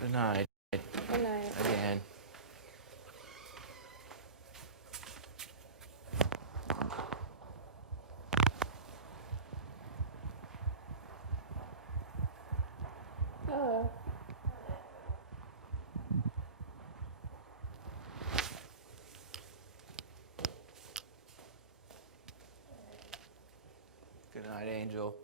Good night. Good night. Again. Hello. Good night, Angel.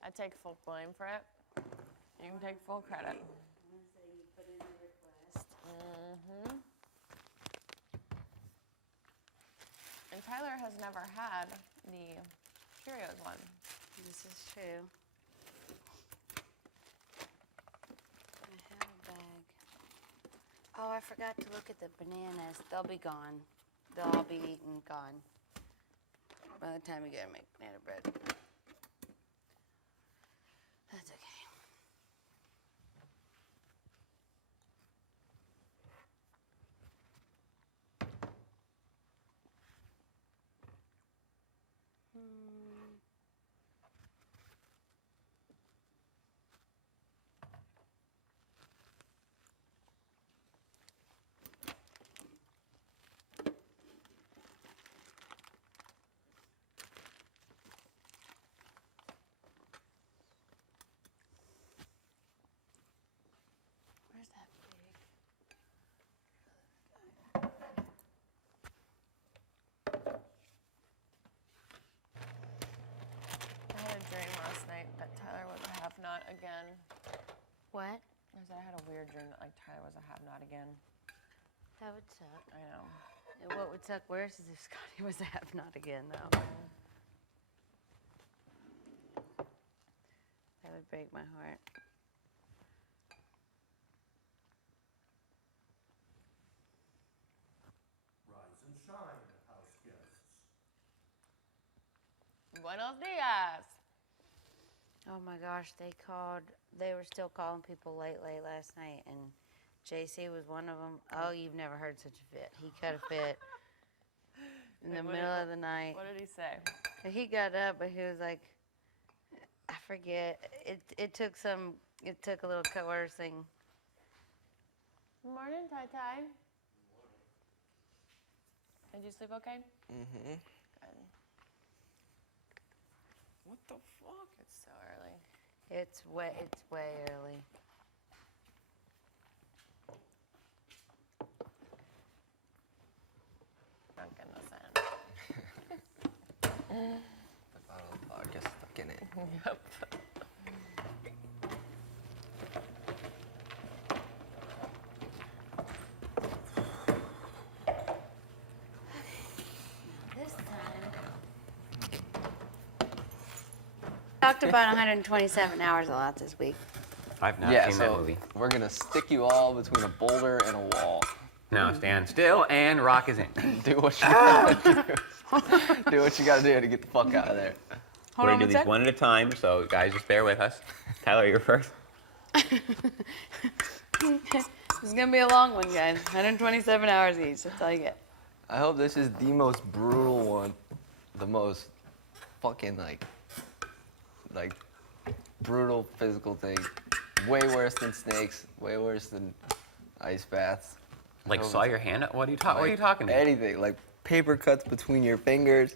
I take full blame for it. You can take full credit. And Tyler has never had the Cheerios one. This is true. I have a bag. Oh, I forgot to look at the bananas. They'll be gone. They'll all be eaten, gone. By the time we gotta make banana bread. That's okay. Where's that big? I had a dream last night that Tyler was a have-not again. What? I said I had a weird dream that like Tyler was a have-not again. That would suck. I know. And what would suck worse is if Scotty was a have-not again, though. That would break my heart. Rise and shine, house guests. Buenos dias. Oh my gosh, they were still calling people late last night, and JC was one of them. Oh, you've never heard such a fit. He cut a fit in the middle of the night. What did he say? And he got up, but he was like, I forget. It took a little coercing. Good morning, Tai Tai. Did you sleep okay? Mm-hmm. Good. What the fuck? It's so early. It's way early. Dunking this in. The bottle of vodka stuck in it. Yep. This time. Talked about 127 hours a lot this week. I've not Yeah, seen that so movie. we're gonna stick you all between a boulder and a wall. Now stand still and rock is in. Do what you gotta do. Do what you gotta do to get the fuck out of there. We're gonna do these one at a time, so guys, just bear with us. Tyler, you're first. This is gonna be a long one, guys. 127 hours each. That's all you get. I hope this is the most brutal one. The most fucking like brutal physical thing. Way worse than snakes. Way worse than ice baths. Like, hope saw it's- your hand up? What are you talking? What are you talking about? Anything like paper cuts between your fingers.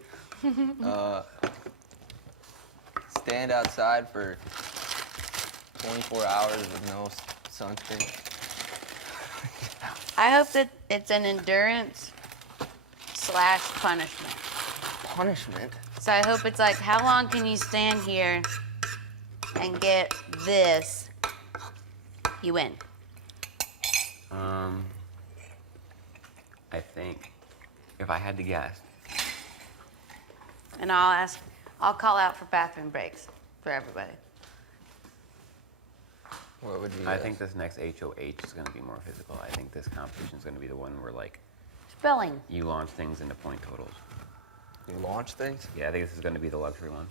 Stand outside for 24 hours with no sunscreen. I hope that it's an endurance / punishment. Punishment. So I hope it's like, how long can you stand here and get this? You win. I think, if I had to guess, And I'll call out for bathroom breaks for everybody. What would you I guess? think this next HOH is gonna be more physical. I think this competition is gonna be the one where like Spelling. you launch things into point totals. You launch things? Yeah, I think this is gonna be the luxury one.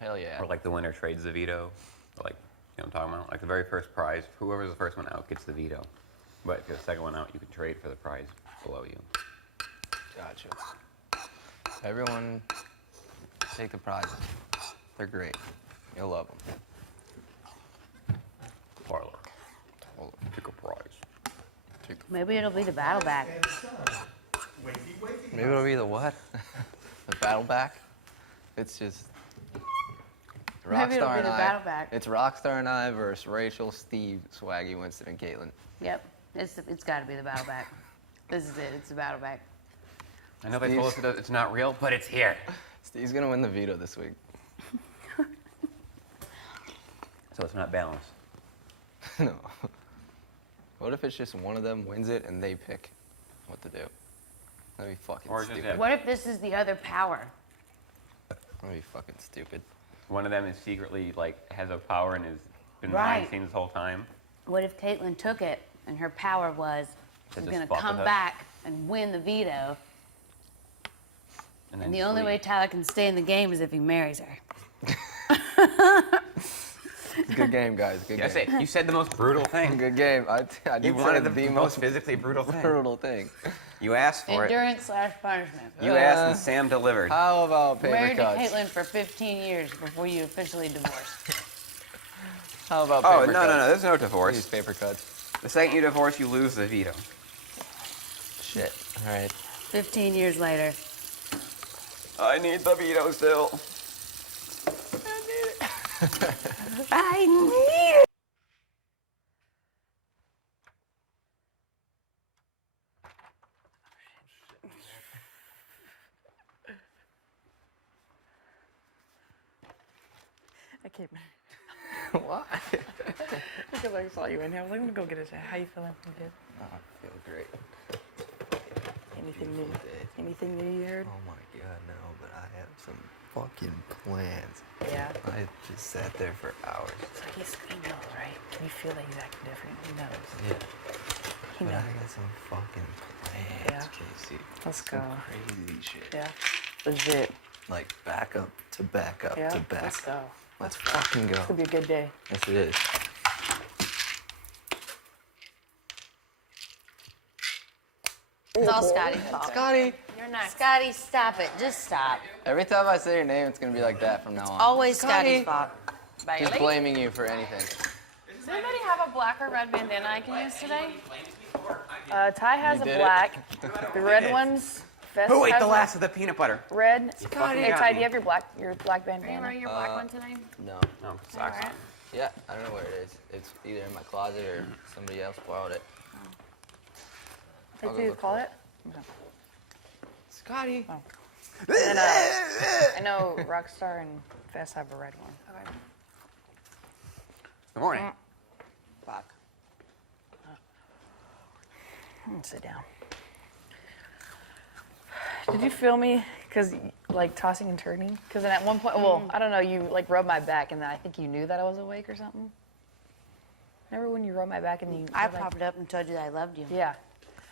Hell yeah. Or like the winner trades the veto. Like, you know what I'm talking about? Like the very first prize, whoever's the first one out gets the veto. But if you're the second one out, you can trade for the prize below you. Gotcha. Everyone, take the prizes. They're great. You'll love them. Parlor. Pick a prize. Maybe it'll be the battle back. Maybe it'll be the what? The battle back? It's just Maybe it'll Rockstar be and the I. battle back. It's Rockstar and I versus Rachel, Steve, Swaggy, Winston, and Caitlin. Yep, it's got to be the battle back. This is it. It's the battle back. I know they told us that it's not real, but it's here. Steve's gonna win the veto this week. So it's not balanced. No. What if it's just one of them wins it and they pick what to do? That'd be fucking Or just, stupid. yeah. What if this is the other power? That'd be fucking stupid. One of them is secretly like has a power and has been Right. behind the scenes this whole time. What if Caitlyn took it and her power was she's just going to fuck come with us. back and win the veto? And, then And the just only way leave. Tyler can stay in the game is if he marries her. Good game, guys. Good Yeah, game. you said the most brutal thing. Good game. I did You say wanted the the most most physically brutal thing. brutal thing. You asked for it. Endurance/punishment. You asked and Sam delivered. How about paper Married to cuts? Caitlyn for 15 years before you officially divorced. How about Oh, paper no, cuts? no, no. There's no These divorce. paper cuts. The second you divorce, you lose the veto. Shit. All right. 15 years later. I need the veto still. I need it. I came What? because I saw you in here. I was like, I'm gonna go get a chat. How you feeling? You good? Oh, I feel great. Anything new? Day. Anything new you heard? Oh my god, no, but I have some fucking plans. Yeah. I just sat there for hours. So he knows, right? Can you feel that he's acting different? He knows. Yeah. He But I knows. got some fucking plans, Yeah. Casey. Let's Some go. crazy shit. Yeah. Legit. Like back up to back up Yeah. to back. Let's go. Let's fucking go. It's gonna be a good day. Yes, it is. It's all Scotty's fault. Scotty. You're not. Scotty, stop it. Just stop. Every time I say your name, it's gonna be like that from now on. Always Scotty. Scotty's fault. Just blaming you for anything. Does anybody have a black or red bandana I can use today? Ty has You a did it. black. The red ones. Fest Who ate has the a last of the peanut butter? red. fucking Hey got Ty, me. do you have your black Are you bandana? wearing your black one today? No. No, socks. Alright. Yeah, I don't know where it is. It's either in my closet or somebody else borrowed it. Hey, I'll go do you look call for it? Scotty. And I know Rockstar and Fest have a red one. Okay. Good morning. Fuck. I'm gonna sit down. Did you feel me? Cause like tossing and turning. Cause then at one point, well, I don't know, you like rubbed my back, and then I think you knew that I was awake or something. Remember when you rubbed my back and you? I were like, popped up and told you that I loved you. Yeah.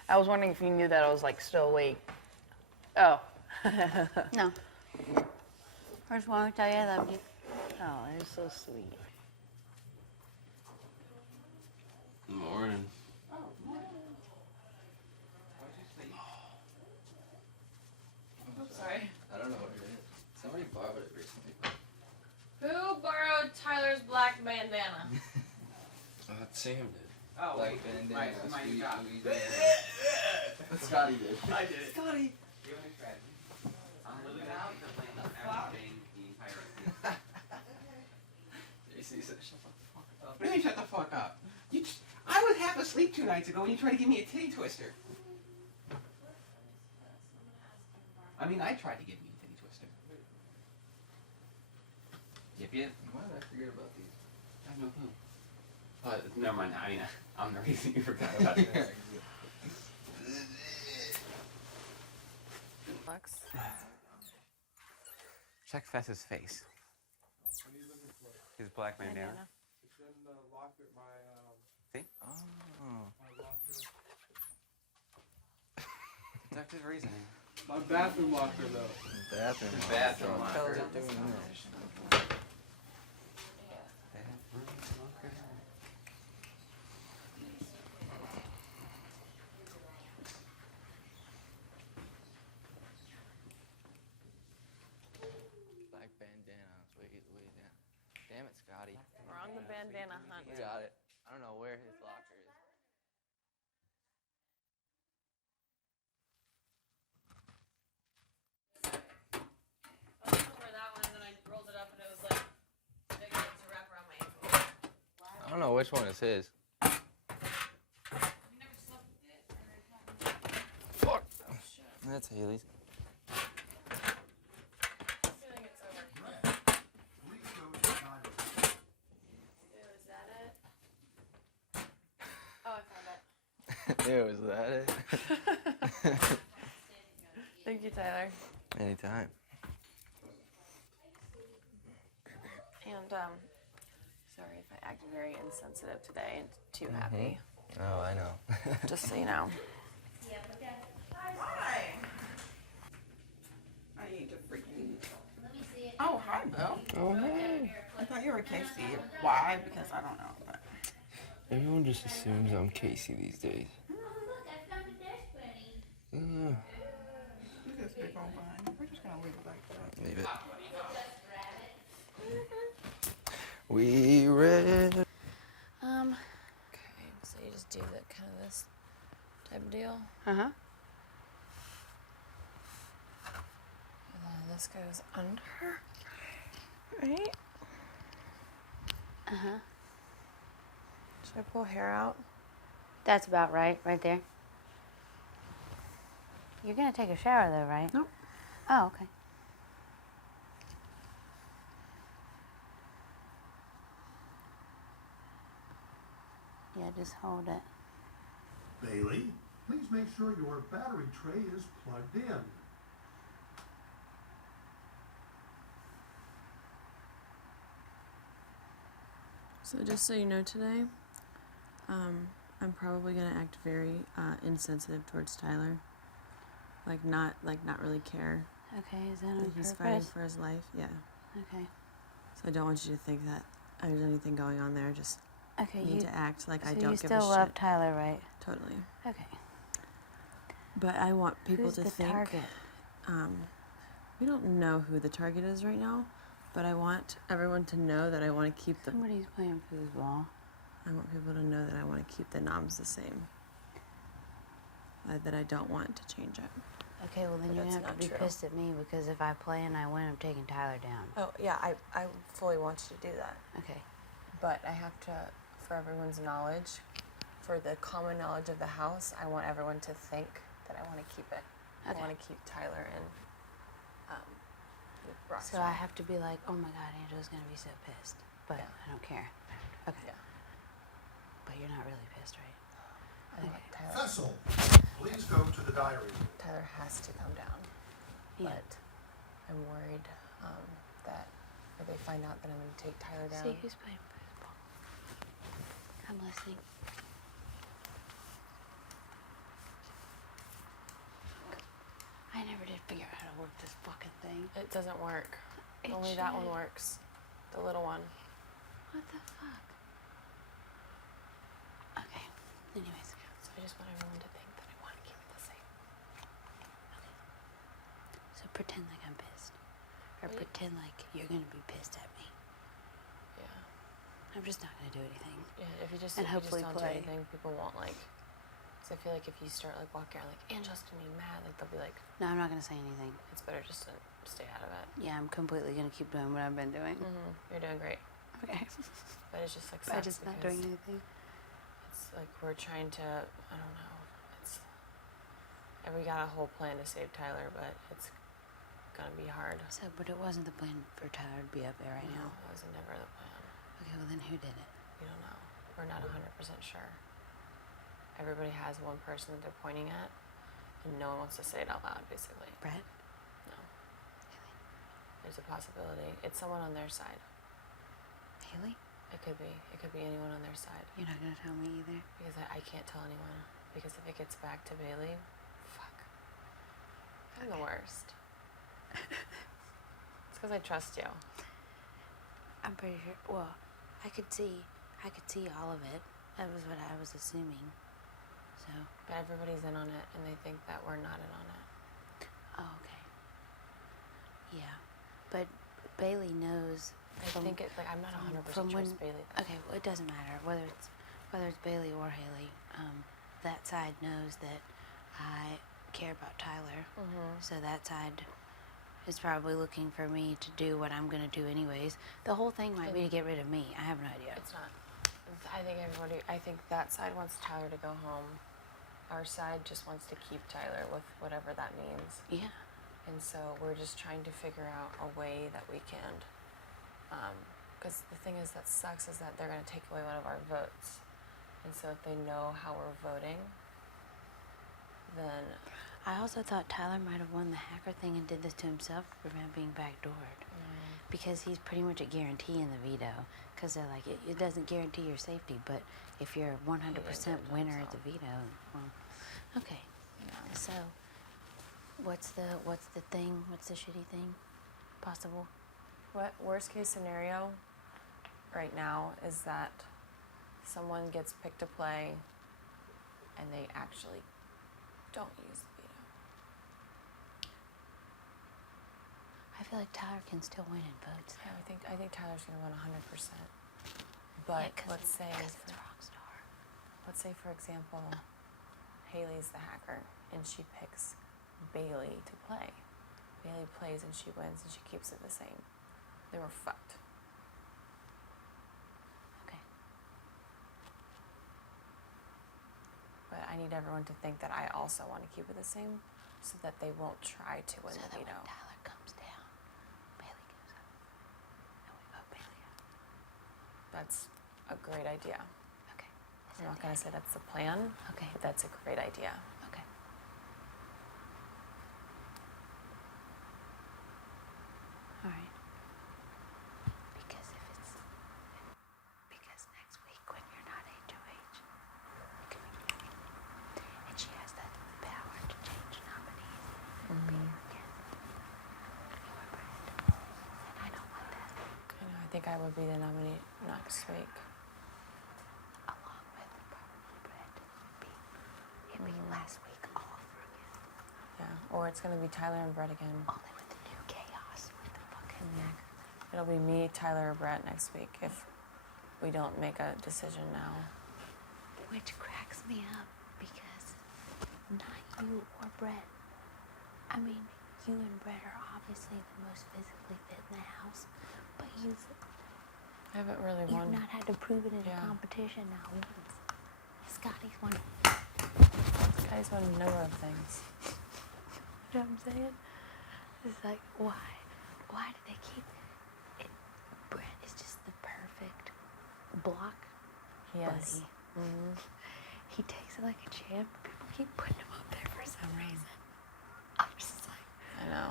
I was wondering if you knew that I was like still awake. Oh. No. I just wanted to tell you I loved you. Oh, you're so sweet. Morning. Sorry. I don't know what it is. Somebody borrowed it recently. Who borrowed Tyler's black bandana? Sam did. Oh, Black bandana, sweet Louisiana. Scotty did. I did it. Scotty. I'm literally now to blame everything the entire JC said, shut the fuck up. What do you mean, shut the fuck up? I was half asleep 2 nights ago and you tried to give me a titty twister. I mean, I tried to give you a titty twister. Yep, yep. Why did I forget about these? I have no clue. Never mind. I mean, I'm the reason you forgot about this. Lux. Check Fess's face. His black bandana. It's in the locker, See? Oh. Deductive reasoning. my bathroom locker though. Bathroom. Bathroom What the hell is locker. it doing in there? bandana hunt. We got it. I don't know where his locker is. I was looking for that one, and then I rolled it up, and it was like big enough to wrap around my ankle. I don't know which one is his. You never slept with it? Fuck. That's Haley's. I think it's over. Please go to the diary. Ew, is that it? Oh, I found it. Ew, is that it? Thank you, Tyler. Anytime. And sorry if I acted very insensitive today and too happy. Oh, I know. Just so you know. Hi. I need to freaking. Oh, hi, Bill. Oh, hey. I thought you were Casey. Why? Because I don't know. But Everyone just assumes I'm Casey these days. Mm, look at this big old bun. We're just gonna leave it like that. leave it. We read. Okay, so you just do that kind of this type of deal. Uh-huh. And then this goes under, right? Uh-huh. Should I pull hair out? That's about right there. You're gonna take a shower though, right? Nope. Oh, okay. Yeah, just hold it. Bailey, please make sure your battery tray is plugged in. So just so you know today, I'm probably gonna act very insensitive towards Tyler. Like not really care Okay, is that on that he's fighting purpose? for his life. Yeah. Okay. So I don't want you to think that there's anything going on there. Just Okay, need you, to act like so I you don't give still a love shit. Tyler, right? Totally. Okay. But I want people Who's to the think. target? We don't know who the target is right now, but I want everyone to know that I want to keep the. Somebody's playing foosball. I want people to know that I want to keep the knobs the same. That I don't want to change it. Okay, well then But you're that's gonna have to not be true. pissed at me because if I play and I win, I'm taking Tyler down. Oh, yeah, I fully want you to do that. Okay. But I have to, for everyone's knowledge, for the common knowledge of the house, I want everyone to think that I want to keep it. I Okay. want to keep Tyler and Rockstar. So I have to be like, oh my God, Angela's gonna be so pissed, but Yeah. I don't care. Okay. Yeah. But you're not really pissed, right? I want Tyler, Fessel, please go to the diary. Tyler has to come down. Yeah. But I'm worried that if they find out that I'm going to take Tyler down. See who's playing football. I'm listening. I never did figure out how to work this fucking thing. It doesn't work. It Only that one should. works. The little one. What the fuck? Okay. Anyways. So I just want everyone to think that I want to keep it the same. So pretend like I'm pissed. Or Wait. pretend like you're gonna be pissed at me. Yeah. I'm just not gonna do anything. Yeah, if you just, And if you hopefully just don't play. do anything, people won't like. Because I feel like if you start like walking around like, Angela's gonna be mad, like they'll be like, No, I'm not gonna say anything. it's better just to stay out of it. Yeah, I'm completely gonna keep doing what I've been doing. You're doing great. Okay. But it's just like By sucks just not because doing anything. it's like we're trying to, I don't know, it's, and we got a whole plan to save Tyler, but it's gonna be hard. So, but it wasn't the plan for Tyler to be up there right No, now. that was never the plan. Okay, well then who did it? We don't know. We're not 100% sure. Everybody has one person that they're pointing at, and no one wants to say it out loud, basically. Brett? No. There's a possibility. It's someone on their side. Haley? It could be. It could be anyone on their side. You're not gonna tell me either. Because I can't tell anyone. Because if it gets back to Bailey, fuck. I'm the worst. It's because I trust you. I'm pretty sure. Well, I could see all of it. That was what I was assuming. So, But everybody's in on it, and they think that we're not in on it. oh, okay. Yeah, but Bailey knows I think it, like, I'm not 100% sure when, it's Bailey. okay, well, it doesn't matter whether it's Bailey or Haley. That side knows that I care about Tyler, so that side is probably looking for me to do what I'm gonna do anyways. The whole thing might be to get rid of me. I have no idea. It's not. I think that side wants Tyler to go home. Our side just wants to keep Tyler with whatever that means. Yeah. And so we're just trying to figure out a way that we can. Because the thing is that sucks is that they're going to take away one of our votes. And so if they know how we're voting, then I also thought Tyler might have won the hacker thing and did this to himself to prevent being backdoored. Because he's pretty much a guarantee in the veto. Because they're like, it doesn't guarantee your safety, but if you're a 100% winner at the veto, well, okay. So, what's the thing? What's the shitty thing? Possible? what worst case scenario right now is that someone gets picked to play and they actually don't use the veto. I feel like Tyler can still win in votes. Yeah, I think Tyler's gonna win 100%. But let's say it's Rockstar. let's say for example, Haley's the hacker and she picks Bailey to play. Bailey plays and she wins and she keeps it the same. They were fucked. Okay. But I need everyone to think that I also want to keep it the same so that they won't try to win So the that veto. when Tyler comes down, Bailey goes up, and we vote Bailey up. That's a great idea. Okay. Is I'm that not going to say that's the plan, Okay. but that's a great idea. Okay. All right. Because next week when you're not HOH, and she has that power to change nominees, Peter can. You are Brad. And I don't want that. I know, I think I would be the nominee next week. Along with probably Brad. It'd be last week all over again. Yeah, or it's going to be Tyler and Brett again. Only with the new chaos with the fucking hacker. It'll be me, Tyler, or Brett next week if we don't make a decision now. Which cracks me up because not you or Brett. I mean, you and Brett are obviously the most physically fit in the house, but you've I haven't really won. not had to prove it in Yeah. a competition not once. Scotty's won. Guys won a number of things. You know what I'm saying? It's like, why? Why do they keep it? Brett is just the perfect block Yes. buddy. He takes it like a champ. People keep putting him up there for some reason. I'm just like, I know.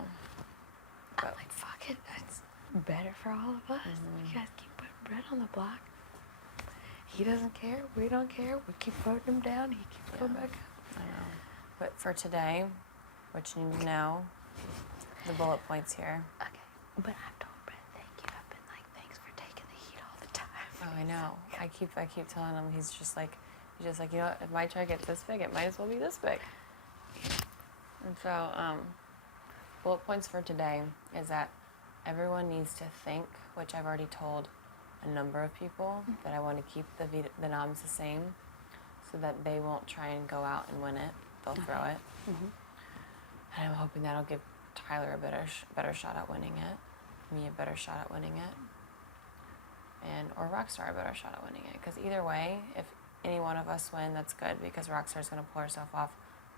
I'm like, fuck it. That's better for all of us. You guys keep putting Brett on the block. He doesn't care. We don't care. We keep voting him down. He keeps going back up. I know. But for today, what you need to know, the bullet points here. Okay. But I've told Brett, thank you. I've been like, thanks for taking the heat all the time. Oh, I know. I keep telling him he's just like, you know what, if my try gets this big, it might as well be this big. And so, bullet points for today is that everyone needs to think, which I've already told a number of people, that I want to keep the noms the same so that they won't try and go out and win it. They'll throw it. And I'm hoping that'll give Tyler a better shot at winning it, me a better shot at winning it, or Rockstar a better shot at winning it. Because either way, if any one of us win, that's good because Rockstar's going to pull herself off,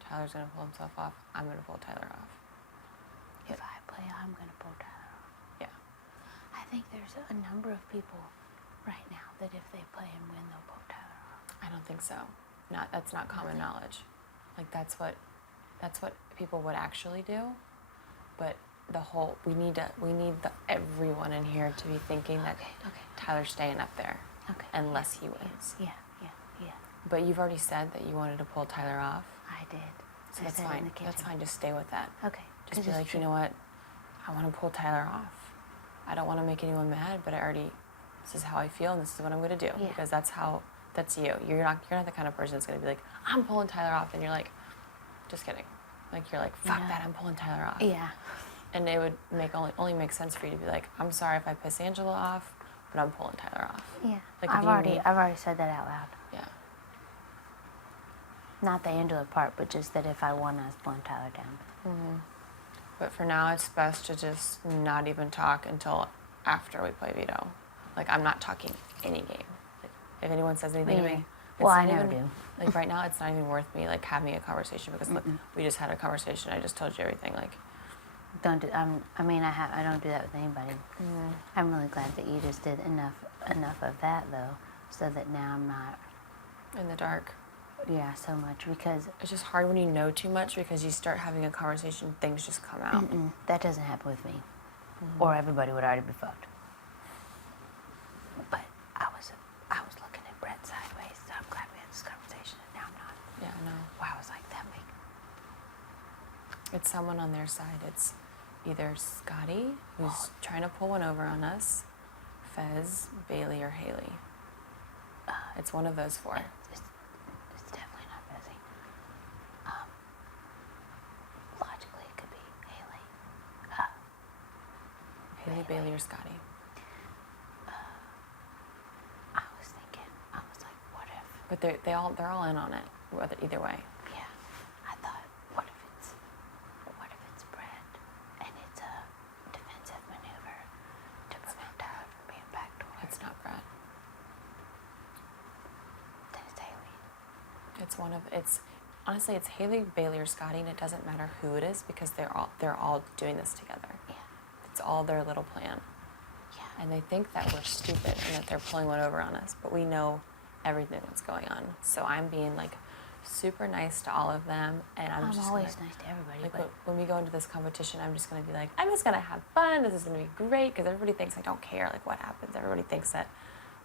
Tyler's going to pull himself off, I'm going to pull Tyler off. If I play, I'm going to pull Tyler off. Yeah. I think there's a number of people right now that if they play and win, they'll pull Tyler off. I don't think so. That's not common knowledge. Like that's what people would actually do. But we need everyone in here to be thinking that Okay. Tyler's staying up there Okay. unless he wins. Yeah. But you've already said that you wanted to pull Tyler off, I did. so I that's said it in fine. the kitchen. That's fine. Just stay with that. Okay. Just 'cause be it's like, true. you know what? I want to pull Tyler off. I don't want to make anyone mad, but this is how I feel, and this is what I'm going to do Yeah. because that's you. You're not the kind of person that's going to be like, I'm pulling Tyler off, and you're like, just kidding. Like you're like, fuck No. that, I'm pulling Tyler off. Yeah. And it would only make sense for you to be like, I'm sorry if I piss Angela off, but I'm pulling Tyler off. Yeah, Like, if I've you already need- I've already said that out loud. Yeah. Not the Angela part, but just that if I won, I was blowing Tyler down. But for now, it's best to just not even talk until after we play veto. Like, I'm not talking any game. Like, if anyone says anything to Me me, neither. it's Well, I not never even- do. Like right now, it's not even worth me like having a conversation because look, we just had a conversation. I just told you everything. Like, Don't do. I mean, I don't do that with anybody. I'm really glad that you just did enough of that though, so that now I'm not. in the dark, Yeah, so much because it's just hard when you know too much because you start having a conversation, things just come out. that doesn't happen with me, or everybody would already be fucked. But I was looking at Brett sideways, so I'm glad we had this conversation, and now I'm not. Yeah, I know. Wow, I was like that big. It's someone on their side. It's either Scotty, who's trying to pull one over on us, Fez, Bailey, or Haley. It's one of those four. It's definitely not busy. Logically, it could be Haley. Haley, Bailey, or Scotty. I was thinking, I was like, what if? But they're all in on it. Either way. Yeah, I thought, what if it's Brett, and it's a defensive maneuver to prevent Tyler from being backdoored? It's not Brett. Then it's Haley. It's honestly it's Haley, Bailey, or Scotty, and it doesn't matter who it is because they're all doing this together. Yeah, It's all their little plan. yeah. And they think that we're stupid and that they're pulling one over on us, but we know everything that's going on. So I'm being like super nice to all of them, and I'm just always gonna, nice to everybody, like but when we go into this competition, I'm just gonna be like, I'm just gonna have fun. This is gonna be great because everybody thinks I don't care like what happens. Everybody thinks that,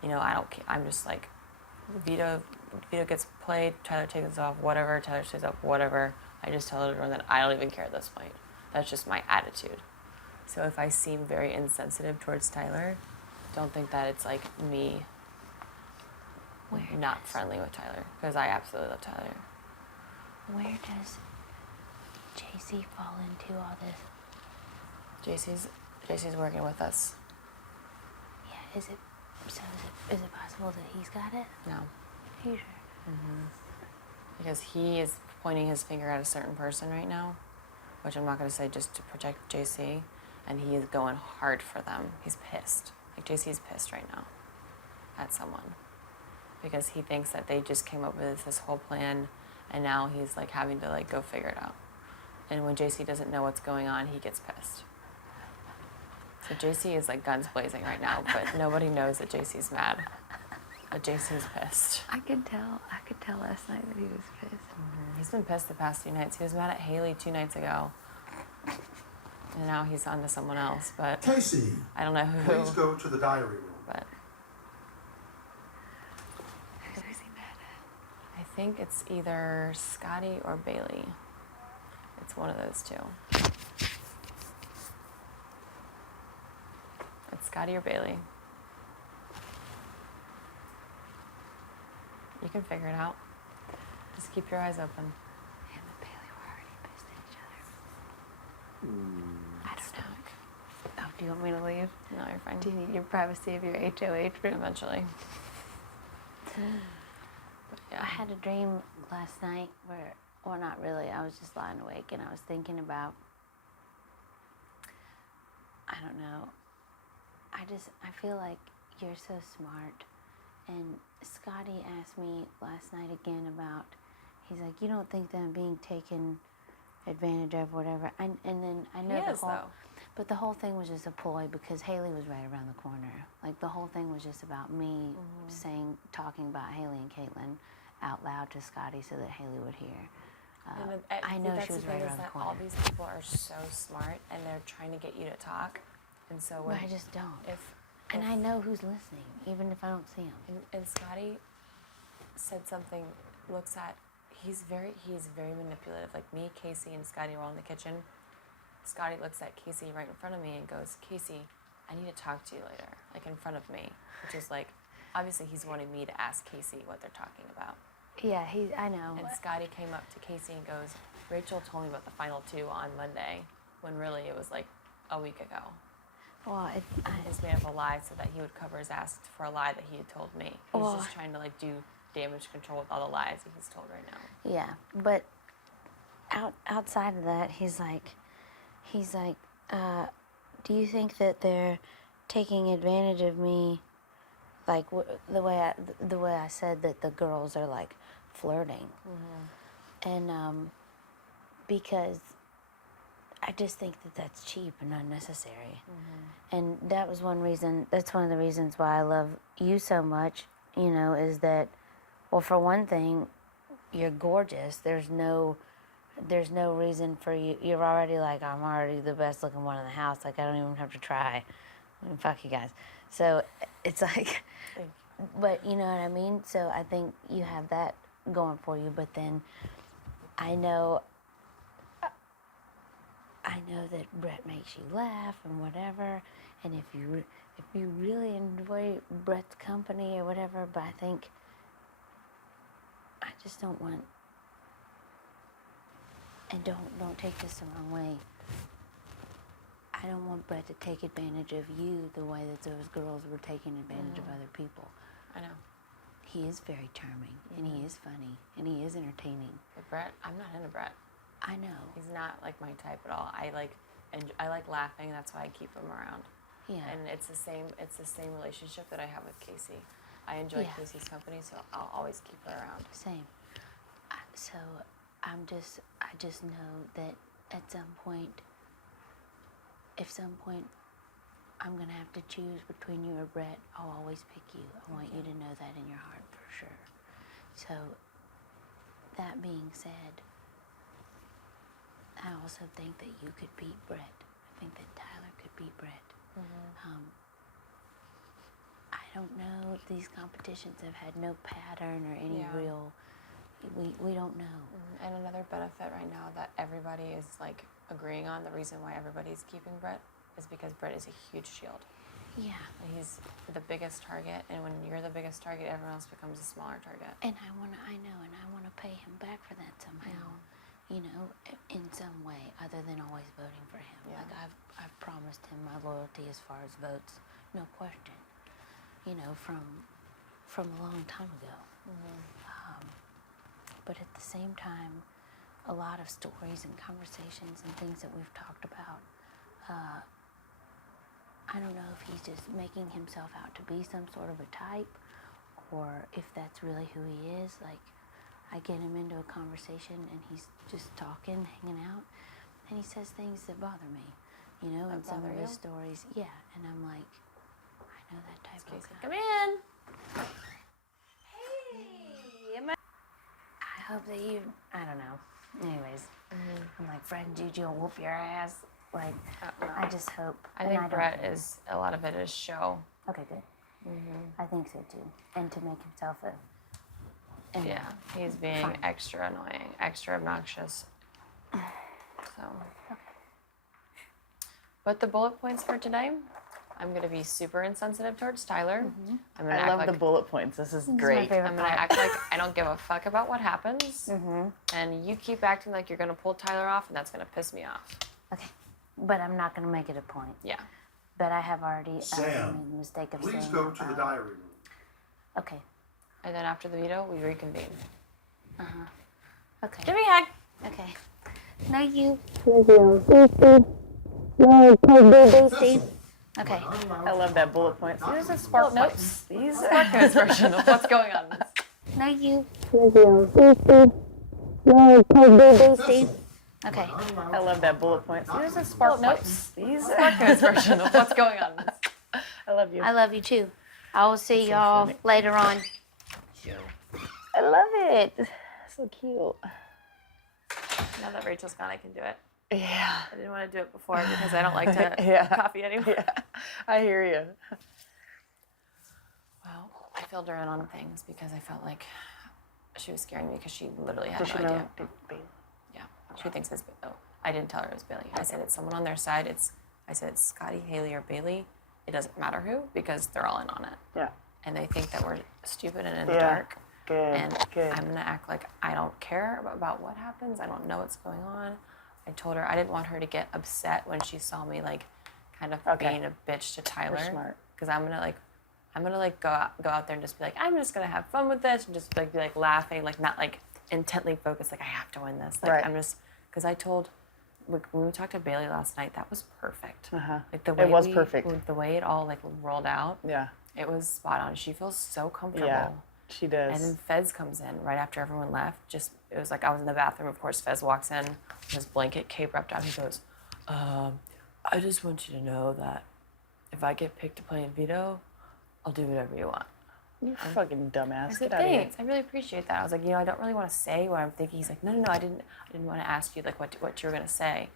I don't care. I'm just like, veto gets played. Tyler takes off. Whatever. Tyler stays up. Whatever. I just tell everyone that I don't even care at this point. That's just my attitude. So if I seem very insensitive towards Tyler, don't think that it's like me not friendly with Tyler because I absolutely love Tyler. where does JC fall into all this? JC's working with us. Yeah, is it possible that he's got it? No, Are you sure? because he is pointing his finger at a certain person right now, which I'm not going to say just to protect JC, and he is going hard for them. He's pissed. Like JC's pissed right now at someone because he thinks that they just came up with this whole plan, and now he's like having to like go figure it out. And when JC doesn't know what's going on, he gets pissed. So JC is like guns blazing right now, but nobody knows that JC's mad. But JC's pissed. I could tell last night that he was pissed. He's been pissed the past 2 nights. He was mad at Haley 2 nights ago. And now he's on to someone else, but Casey, I don't know who. please go to the diary room. But Who's he mad at? I think it's either Scotty or Bailey. It's one of those two. It's Scotty or Bailey. You can figure it out. Just keep your eyes open. Him and Bailey were already pissed at each other. I don't know. Oh, do you want me to leave? No, you're fine. Do you need your privacy of your HOH room? Eventually. But yeah. I had a dream last night where, well, not really. I was just lying awake and I was thinking about, I don't know. I feel like you're so smart. And Scotty asked me last night again about, he's like, you don't think that I'm being taken advantage of, whatever. And then I know He the is, whole, though. but the whole thing was just a ploy because Haley was right around the corner. Like the whole thing was just about me talking about Haley and Caitlin out loud to Scotty so that Haley would hear. I know she was right around the All corner, these people are so smart and they're trying to get you to talk. And so but when, I just don't. if And I know who's listening, even if I don't see him. and Scotty said something, he's very manipulative. Like me, Casey, and Scotty were all in the kitchen. Scotty looks at Casey right in front of me and goes, Casey, I need to talk to you later, like in front of me, which is like, obviously he's wanting me to ask Casey what they're talking about. Yeah, I know. And Scotty came up to Casey and goes, Rachel told me about the final 2 on Monday. when really it was like a week ago. Well, It's made up a lie so that he would cover his ass for a lie that he had told me. He's Well- just trying to like do damage control with all the lies that he's told right now. yeah, but outside of that, he's like, do you think that they're taking advantage of me, like the way I said that the girls are like flirting, and because I just think that that's cheap and unnecessary, and that was one reason. That's one of the reasons why I love you so much. You know, is that, well, for one thing, you're gorgeous. There's no reason for you. You're already like, I'm already the best looking one in the house. Like, I don't even have to try. I mean, fuck you guys. So it's like, but you know what I mean? So I think you have that going for you. But then I know that Brett makes you laugh and whatever. And if you really enjoy Brett's company or whatever, but I think I just don't want. And don't take this the wrong way. I don't want Brett to take advantage of you the way that those girls were taking advantage of other people. I know. He is very charming, and he is funny, and he is entertaining. But Brett, I'm not into Brett. I know. He's not like my type at all. I like laughing. That's why I keep him around. Yeah. And it's the same relationship that I have with Casey. I enjoy Yeah. Casey's company, so I'll always keep her around. Same. So I just know that at some point, if some point I'm gonna have to choose between you or Brett, I'll always pick you. I want you to know that in your heart for sure. So that being said, I also think that you could beat Brett. I think that Tyler could beat Brett. I don't know. These competitions have had no pattern or any Yeah. real. We don't know. And another benefit right now that everybody is like agreeing on, the reason why everybody's keeping Brett is because Brett is a huge shield. Yeah. He's the biggest target, and when you're the biggest target, everyone else becomes a smaller target. And I wanna pay him back for that somehow. You know, in some way, other than always voting for him. Yeah. Like I've promised him my loyalty as far as votes, no question. You know, from a long time ago. But at the same time, a lot of stories and conversations and things that we've talked about, I don't know if he's just making himself out to be some sort of a type, or if that's really who he is. Like, I get him into a conversation and he's just talking, hanging out, and he says things that bother me, you know, That and some of bother his you? stories. Yeah, and I'm like, I know that type of Casey, guy. come in. I hope that you, I don't know. Anyways, I'm like, Fred and Juju will whoop your ass. Like, I just hope. I and think don't Brett think- is, a lot of it is show. Okay, good. I think so too. And to make himself a. Yeah, he's being Fine. extra annoying, extra obnoxious. So. But the bullet points for today, I'm going to be super insensitive towards Tyler. I'm going to I act love like the bullet points. This is This is my great. favorite I'm going to part. act like I don't give a fuck about what happens. And you keep acting like you're going to pull Tyler off, and that's going to piss me off. Okay. But I'm not going to make it a point. Yeah. But I have already Sam, made the mistake of Please saying go out to the loud. diary room. Okay. And then after the veto, we reconvene. Okay. Give me a hug. Okay. No, you. Okay. I love that bullet points. These are spark notes. These are Marco's version of what's going on. No, you. Okay. I love that bullet points. These are spark notes. These are Marco's version of what's going on. I love you. I love you too. I will see y'all funny. later on. I love it. So cute. Now that Rachel's gone, I can do it. Yeah. I didn't want to do it before because I don't like to Yeah. copy anymore. Yeah. I hear you. Well, I filled her in on things because I felt like she was scaring me because she literally had Does no she idea. know? Yeah, she thinks it's. Oh, I didn't tell her it was Bailey. I said it's someone on their side. I said it's Scotty, Haley, or Bailey. It doesn't matter who because they're all in on it. Yeah. And they think that we're stupid and in the Yeah. dark. Good. And Good. I'm gonna act like I don't care about what happens. I don't know what's going on. I told her I didn't want her to get upset when she saw me like kind of Okay. being a bitch to Tyler. smart. Because I'm gonna like go out there and just be like, I'm just gonna have fun with this and just like be like laughing, like not like intently focused, like I have to win this. Like Right. I'm just because I told like, when we talked to Bailey last night, that was perfect. Uh-huh. Like the It way was perfect. the way it all like rolled out. Yeah. It was spot on. She feels so comfortable. Yeah. She does. And then Fez comes in right after everyone left. It was like I was in the bathroom. Of course, Fez walks in, with his blanket cape wrapped around. He goes, "I just want you to know that if I get picked to play in Vito, I'll do whatever you want." You fucking I dumbass. said, Get out of here. "Thanks. I really appreciate that." I was like, I don't really want to say what I'm thinking. He's like, "No. I didn't want to ask you like what you were gonna say."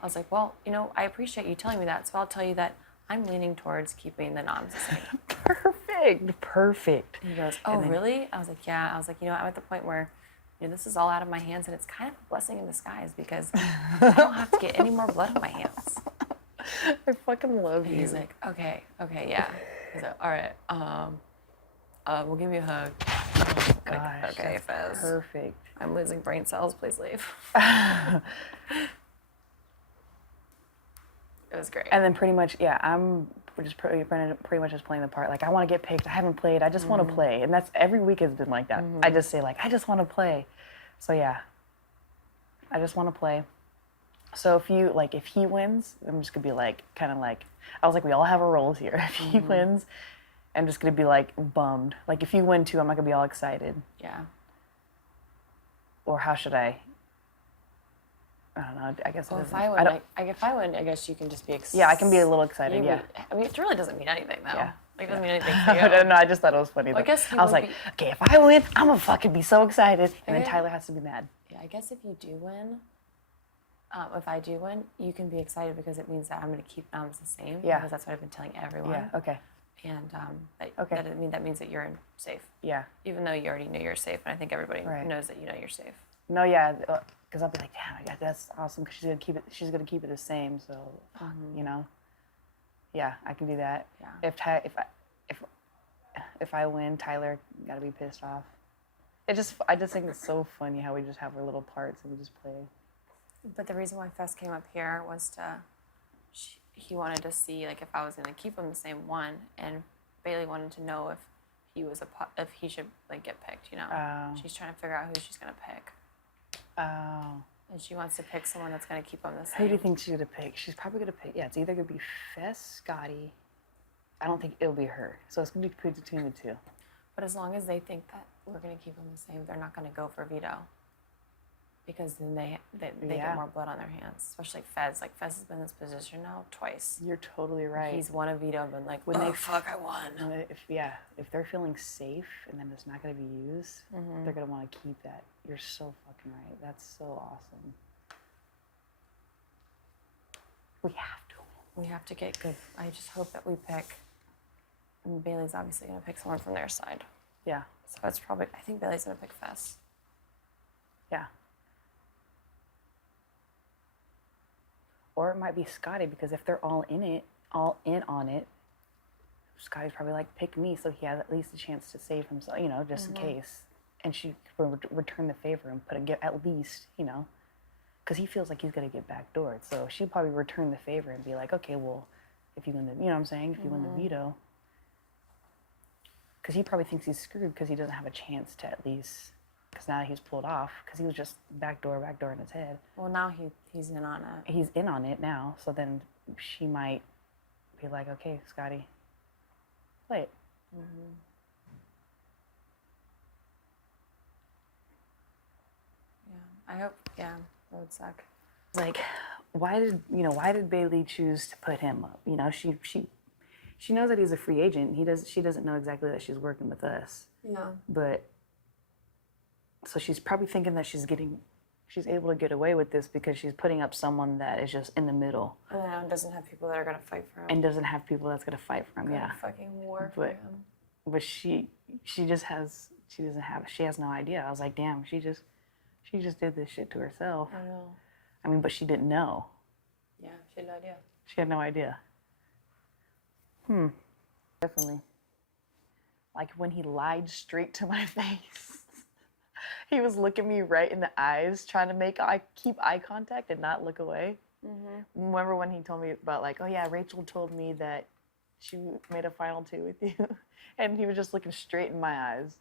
I was like, "Well, I appreciate you telling me that, so I'll tell you that I'm leaning towards keeping the noms the same." Perfect. He goes, "Oh, really?" I was like, "Yeah." I was like, I'm at the point where, this is all out of my hands, and it's kind of a blessing in disguise because I don't have to get any more blood on my hands. I fucking love And you. he's like, okay, yeah. He's like, all right, we'll give you a hug. I'm like, Gosh, okay, that's Fez. perfect. I'm losing brain cells. Please leave. It was great. And then pretty much, yeah, Brennan pretty much just playing the part. Like, I want to get picked. I haven't played. I just want to play. And that's every week has been like that. I just say like, I just want to play. So yeah, I just want to play. So if he wins, I'm just gonna be like, kind of like, I was like, we all have our roles here. If he wins, I'm just gonna be like bummed. Like if you win too, I'm not gonna be all excited. Yeah. Or how should I? I don't know. I guess. Well, it if doesn't- I win, I don't- if I win, I guess you can just be excited. Yeah, I can be a little excited. Yeah. I mean, it really doesn't mean anything though. Yeah. Like, it doesn't mean anything for you. I don't know. I just thought it was funny. Well, I though. guess he I was would like, okay, if I win, I'm gonna fucking be so excited, and then Okay. Tyler has to be mad. Yeah, I guess if you do win, if I do win, you can be excited because it means that I'm going to keep noms the same. Yeah. Because that's what I've been telling everyone. Yeah. Okay. And Okay. that means that you're safe. Yeah. Even though you already know you're safe, and I think everybody Right. knows that you're safe. No, yeah, because I'll be like, damn, yeah, that's awesome. Because she's gonna keep it. She's gonna keep it the same. So, yeah, I can do that. Yeah. If I win, Tyler gotta be pissed off. I just think it's so funny how we just have our little parts and we just play. But the reason why Fess came up here was he wanted to see like if I was going to keep him the same one, and Bailey wanted to know if he should like get picked. Oh. She's trying to figure out who she's going to pick. Oh. And she wants to pick someone that's going to keep him the same. Who do you think she's gonna pick? She's probably gonna pick. Yeah, it's either gonna be Fess, Scotty. I don't think it'll be her. So it's gonna be between the two. But as long as they think that we're going to keep them the same, they're not going to go for veto. Because then they Yeah. get more blood on their hands. Especially Fez. Like, Fez has been in this position now twice. You're totally right. He's won a veto and been like, When oh, they- fuck, I won. And if they're feeling safe and then it's not gonna be used, they're gonna want to keep that. You're so fucking right. That's so awesome. We have to. We have to get good. I just hope that we pick. I mean, Bailey's obviously going to pick someone from their side. Yeah. So it's probably, I think Bailey's going to pick Fess. Yeah. Or it might be Scotty, because if they're all in on it, Scotty's probably like, pick me, so he has at least a chance to save himself, just in case. And she could return the favor and at least, because he feels like he's gonna get backdoored. So she'd probably return the favor and be like, okay, well, if you win the, you know what I'm saying? If you win the veto. Because he probably thinks he's screwed because he doesn't have a chance to at least, because now he's pulled off, because he was just backdoor in his head. Well, now he's in on it. He's in on it now, so then she might be like, okay, Scotty, play it. Yeah. I hope, yeah, that would suck. Like, why did Bailey choose to put him up? She knows that he's a free agent. She doesn't know exactly that she's working with us. Yeah. But so she's probably thinking that she's able to get away with this because she's putting up someone that is just in the middle And then doesn't have people that are going to fight for him. and doesn't have people that's gonna fight for him. Go to Yeah. fucking war for But him. but she has no idea. I was like, damn, she just did this shit to herself. I know. I mean, but she didn't know. Yeah, she had no idea. She had no idea. Definitely. Like when he lied straight to my face. he was looking me right in the eyes, trying to keep eye contact and not look away. Remember when he told me about like, oh yeah, Rachel told me that she made a final two with you, and he was just looking straight in my eyes.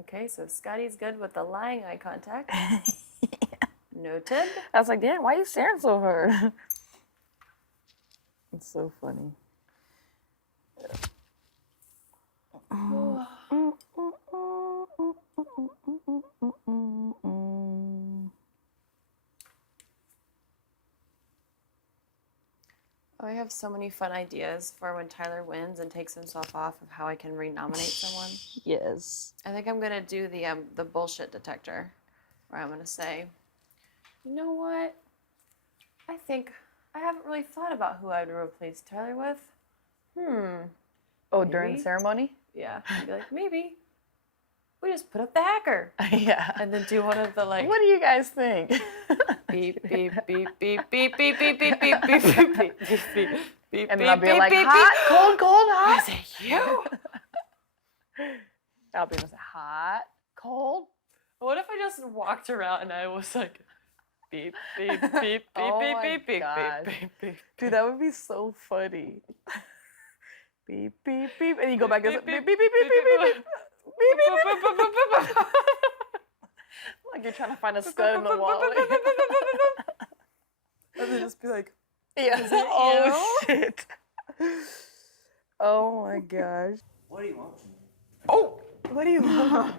Okay, so Scotty's good with the lying eye contact. Noted. I was like, damn, why are you staring so hard? It's so funny. Oh, I have so many fun ideas for when Tyler wins and takes himself off of how I can renominate someone. Yes. I think I'm gonna do the bullshit detector, where I'm gonna say, you know what? I think I haven't really thought about who I'd replace Tyler with. Oh, during the Maybe? ceremony? Yeah, I'd be like, maybe we just put up the hacker, Yeah. and then do one of the like What do you guys think? beep beep beep beep beep beep beep beep beep beep beep beep beep beep. And then I'll be like, hot, cold, cold, hot. Is it you? I'll be like, hot, cold. What if I just walked around and I was like, beep beep beep beep Oh beep my beep beep gosh. beep beep beep. Dude, that would be so funny. Beep, beep, beep. And you go back and beep, beep, beep, beep, beep, beep, beep. Beep, beep, beep. Like you're trying to find a stud in the wall. And then just be like, Yeah. Oh, shit. Oh my gosh. What do you want? Oh! What do you want?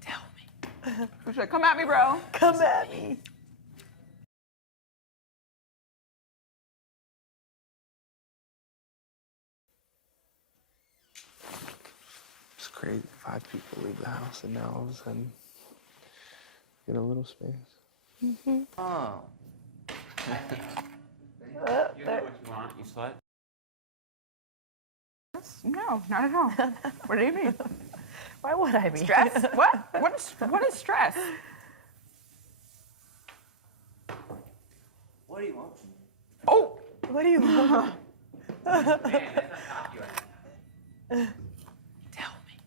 Tell me. Who's like, come at me, bro. Come at me. It's crazy. 5 people leave the house, and now all of a sudden, get a little space. Oh. You know what you want, you slut? No, not at all. What do you mean? Why would I be? Stress? What? What is stress? What do you want? Oh! What do you want? Tell me.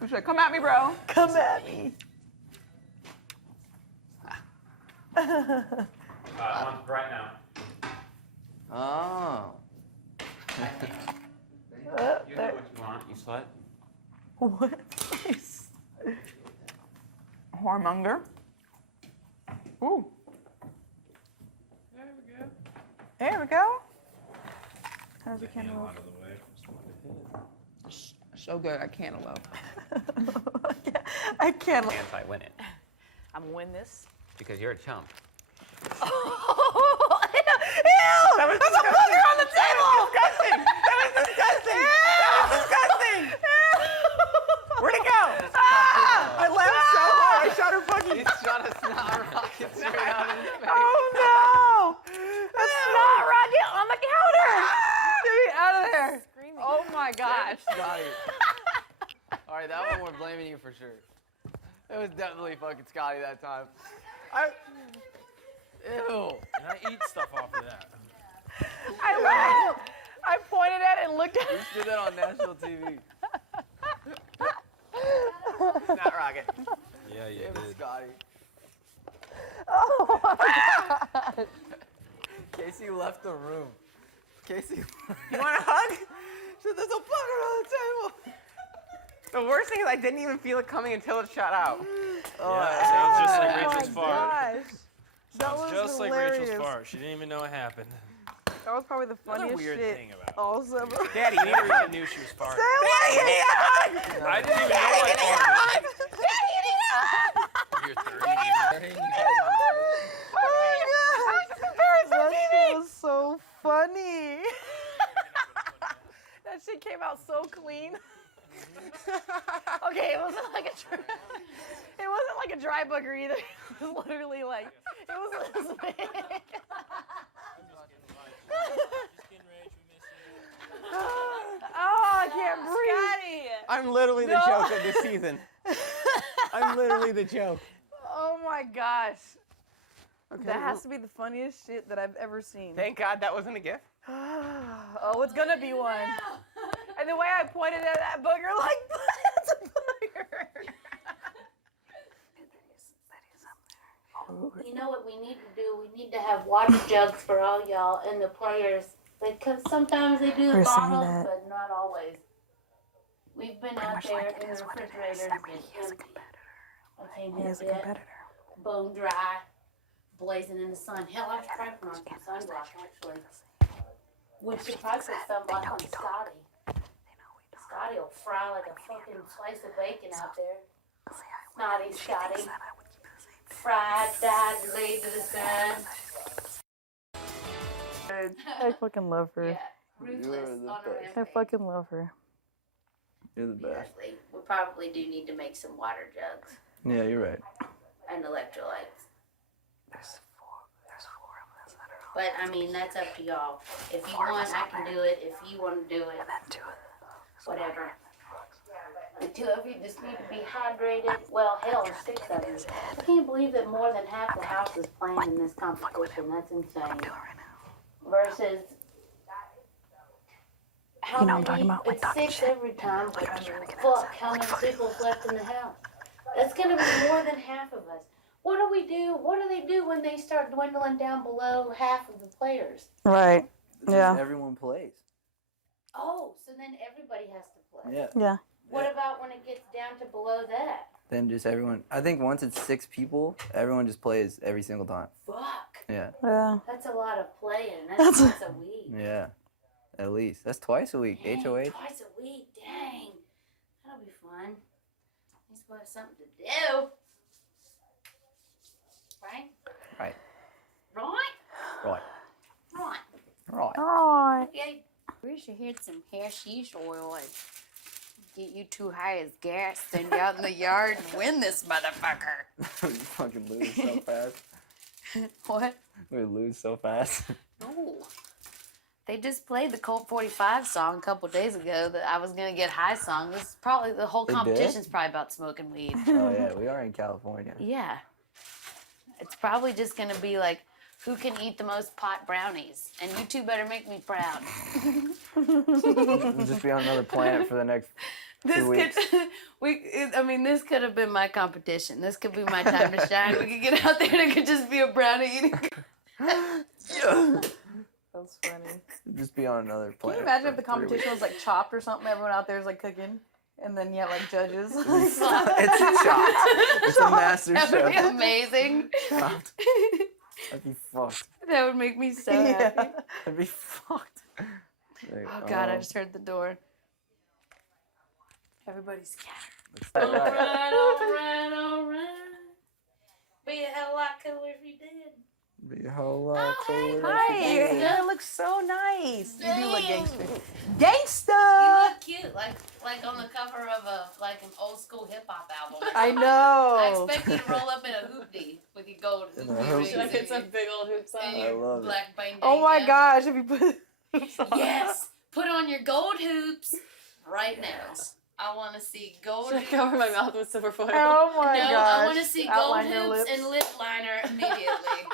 Who's like, come at me, bro. Come at me. I want right now. Oh. You know what you want, you slut? What place? Whoremonger. Ooh. There we go. How's the cantaloupe? So good at cantaloupe. I can't. Anti-win it. I'm gonna win this. Because you're a chump. Ew! There's a booger on the table! Disgusting! That was disgusting! That was disgusting! Where'd it go? I laughed so hard. I shot her fucking. He shot a snot rocket straight out of his face. Oh no! That's not rocket on the counter. Get me out of there! Oh my gosh! Scotty. All right, that one we're blaming you for sure. It was definitely fucking Scotty that time. Ew. And I eat stuff off of that. I laughed. I pointed at it and looked at You it. just did that on national TV. Not rocket. Yeah, you Damn it, did. Scotty. Oh my god. Casey left the room. Casey. You want a hug? Shit, there's a bugger on the table. The worst thing is I didn't even feel it coming until it shot out. Yeah, sounds just like Oh my Rachel's fart. gosh. That Sounds was just like hilarious. Rachel's fart. She didn't even know it happened. That was probably the Another funniest weird shit thing about it. all summer. Daddy, I never even knew she was farting. Daddy, give me a hug! I didn't even know I farted. You're 30. That shit was so funny. That shit came out so clean. Okay, it wasn't like a dry booger either. It was literally like it was this big. Oh, I can't breathe. I'm literally the joke of this season. I'm literally the joke. Oh my gosh. Okay, That has to be the funniest shit that I've ever seen. Thank God that wasn't a gift. Oh, it's gonna be one. And the way I pointed at that booger, like, that's a booger. You know what we need to do? We need to have water jugs for all y'all and the players. Because sometimes they do the We're saying bottles, that. but not always. We've been out there in the refrigerators and empty. I came He here is a bit, competitor. bone dry, blazing in the sun. Hell, I was trying to put on some sunblock actually. We should probably put sunblock on Scotty. Scotty will fry like a fucking slice of bacon out there. Snotty Scotty. Fried, dyed, laid to the sun. I fucking love her. Yeah, ruthless on a I rampage. fucking love her. You're the best. Seriously, we probably do need to make some water jugs Yeah, you're right. and electrolytes. But I mean, that's up to y'all. If you want, I can do it. If you want to do it, whatever. The two of you just need to be hydrated. Well, hell, 6 of you. I can't believe that more than half the house is playing in this competition. That's insane. Versus how You know what I'm many? talking about? Like It's talking 6 shit. every time. But fuck, how many people's left in the house? That's gonna be more than half of us. What do we do? What do they do when they start dwindling down below half of the players? Right. Yeah. Everyone plays. Oh, so then everybody has to play. Yeah. Yeah. What about when it gets down to below that? Then just everyone. I think once it's 6 people, everyone just plays every single time. Fuck. Yeah. Yeah. That's a lot of playing. That's once a week. Yeah. At least. That's twice a week. Dang, HOH. Twice a week. Dang. That'll be fun. At least we'll have something to do. Right? Right. Right? Right. Right. Right. Alright. Okay. We should hit some hashish oil and get you too high as gas, send you out in the yard and win this motherfucker. We fucking lose so fast. What? We lose so fast. No. They just played the Colt 45 song a couple days ago that I was gonna get high song. This is probably the whole They did? competition's probably about smoking weed. Oh yeah, we are in California. Yeah. It's probably just gonna be like, who can eat the most pot brownies? And you two better make me proud. We'll just be on another planet for the next 2 weeks. This could have been my competition. This could be my time to shine. We could get out there and it could just be a brownie eating. That's funny. Just be on another Can planet. you imagine for if the 3 competition was like chopped or something? Everyone out there is like cooking, and then you have like judges. weeks. It's chopped. It's a master That would be chef. amazing. Chopped. That'd be fucked. That would make me so happy. That'd be fucked. Like, Oh God, I just heard the door. Everybody's scattered. All right. Alright. Be a hell lot cooler if you did. Be a whole lot cooler. if Hi, you your did. hair looks so nice. You do look Damn. gangster. You Gangsta! look cute, like on the cover of an old school hip hop album. I I know. expect you to roll up in a hoopty with your gold In a hoopty hoopty. rings Like it's a and big old hoop and song. I your love it. black bandana. Oh my gosh, if you put Yes, put on your gold hoops right now. I want to see gold Should I hoops. cover my mouth with silver foil? Oh my No, gosh. I want to see gold Outline your hoops lips. and lip liner immediately.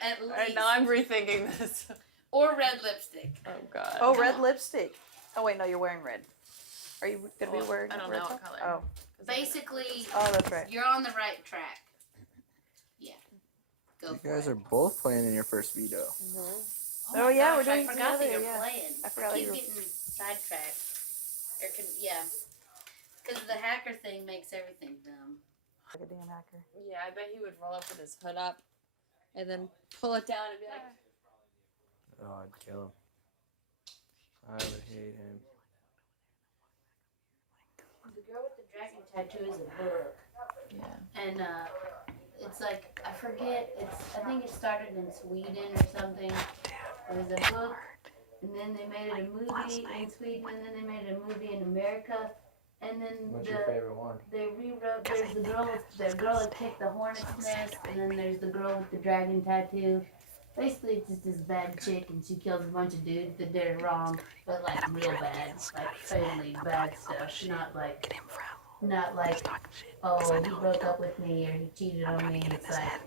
At least. Alright, now I'm rethinking this. Or red lipstick. Oh god. Oh, red lipstick. Oh wait, no, you're wearing red. Are you gonna be Well, wearing I don't red know top? what color. Oh. Basically, Oh, that's right. you're on the right track. Yeah. Go You for guys it. are both playing in your first veto. Oh, Oh, my yeah, gosh, we're doing I forgot that together, you're yeah. playing. I forgot that keep you were- getting sidetracked. Yeah. Because the hacker thing makes everything dumb. Like a damn hacker. Yeah, I bet he would roll up with his hood up and then pull it down and be like, Oh, I'd kill him. I would hate him. The girl with the dragon tattoo is a book. yeah. And it's like, I forget, I think it started in Sweden or something. It was a book, and then they made it a movie in Sweden, and then they made it a movie in America. And then What's your favorite one? they rewrote, there's the girl that kicked the hornet's nest, and then there's the girl with the dragon tattoo. Basically, it's just this bad chick, and she kills a bunch of dudes that did it wrong, but like real bad, like fatally bad stuff. Not like, oh, he broke up with me or he cheated on me. It's like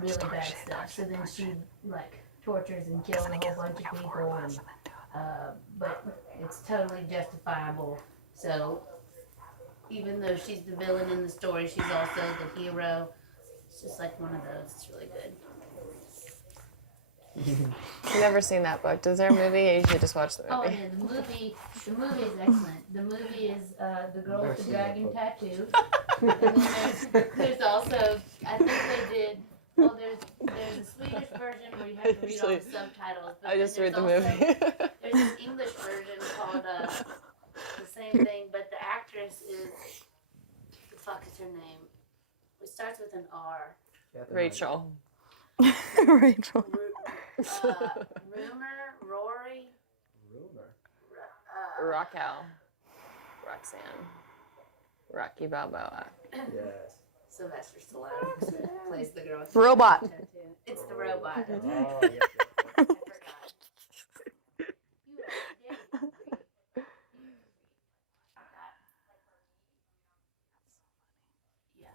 really bad stuff. So then she like tortures and kills a whole bunch of people, and but it's totally justifiable. So even though she's the villain in the story, she's also the hero. It's just like one of those. It's really good. I've never seen that book. Is there a movie? I usually just watch the Oh, movie. yeah, the movie is excellent. The movie is The Girl with the Dragon Tattoo. And then there's also, I think they did, well, there's a Swedish version where you have to read all the subtitles. But I just then read the there's movie. also- There's an English version called the same thing, but the actress is, the fuck is her name? It starts with an R. Rachel. Rachel. Rory? Raquel. Roxanne. Rocky Balboa. Yes. Sylvester Stallone plays the girl. with the Robot. tattoo. It's the robot. Oh, I forgot. Yeah.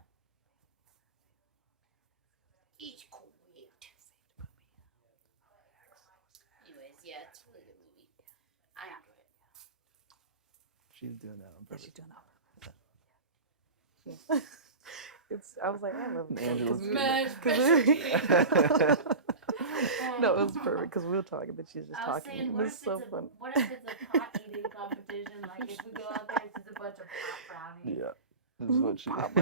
Each quit. Anyways, yeah, it's a really good movie. I enjoy it. She's doing that on purpose. She's doing that. I was like, I love it. Angela's No, it was perfect because we were talking, but she's just I was talking. saying, It what was if, so it's a, fun. what if it's a pot eating competition? Like, if we go out there, it's just a bunch of pot brownies. Yeah. This is what she. Like,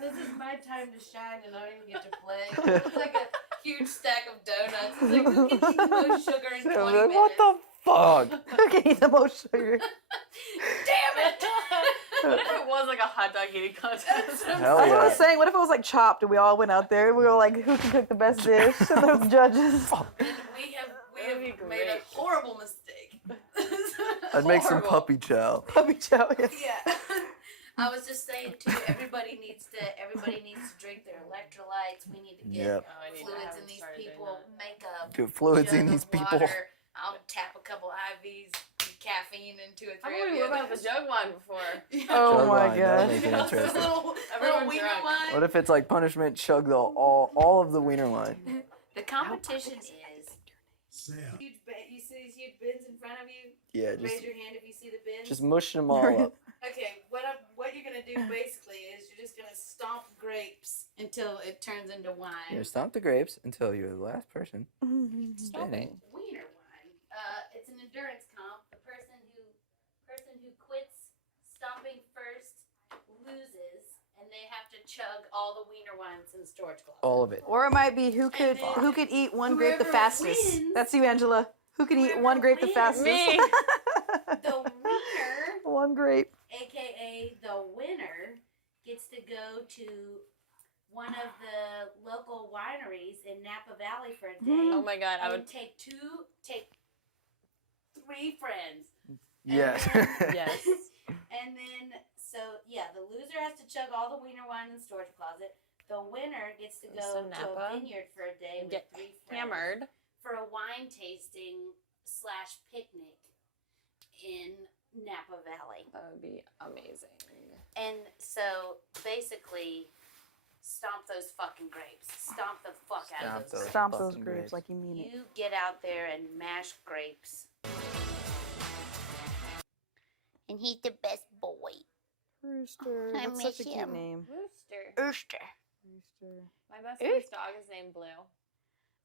this is my time to shine, and I don't even get to play. It's like a huge stack of donuts. It's like, who can eat the most sugar in 20 minutes? What the fuck? Who can eat the most sugar? Damn it! What if it was like a hot dog eating contest? Hell That's what I yeah. was saying. What if it was like Chopped and we all went out there and we were like, who can cook the best dish? And those judges. And we have made a great. horrible mistake. I'd make some Horrible. puppy chow. Puppy chow. Yeah. Yeah. I was just saying too. Everybody needs to drink their electrolytes. We need to get Yep. Oh, I need to- I fluids in haven't these started doing people. Make a Get fluids jug in of these people. water. I'll tap a couple IVs, caffeine into it. I've only whipped out the jug wine before. Oh Jug my wine, that'll gosh. make it interesting. little Everyone's wiener drunk. wine. What if it's like punishment? Chug all of the wiener wine. The competition is Sam. you see these huge bins in front of you. Yeah, Raise your hand if you see the bins. just mushing them all up. Okay, what you're gonna do basically is you're just gonna stomp grapes until it turns into wine. You stomp the grapes until you're the last person standing. Wiener wine. It's an endurance comp. The person who quits stomping first loses, and they have to chug all the wiener wines in the storage closet. All of it. Or it might be who could eat one grape the whoever fastest. wins- That's you, Angela. Who can eat whoever one grape the wins- fastest? Me. The winner, One grape. aka the winner, gets to go to one of the local wineries in Napa Valley for a day. Oh my god, I and would. take 3 friends. Yes. Yes. And then, so yeah, the loser has to chug all the wiener wine in the storage closet. The winner gets to go So to Napa a vineyard for a day and with get 3 friends Hammered. for a wine tasting / picnic in Napa Valley. That would be amazing. And so basically, stomp those fucking grapes. Stomp the fuck out of those. Stomp those fucking grapes like you mean it. You get out there and mash grapes. And he's the best boy. Rooster. I That's such a miss cute him. name. Rooster. Rooster. Rooster. My best friend's dog is named Blue.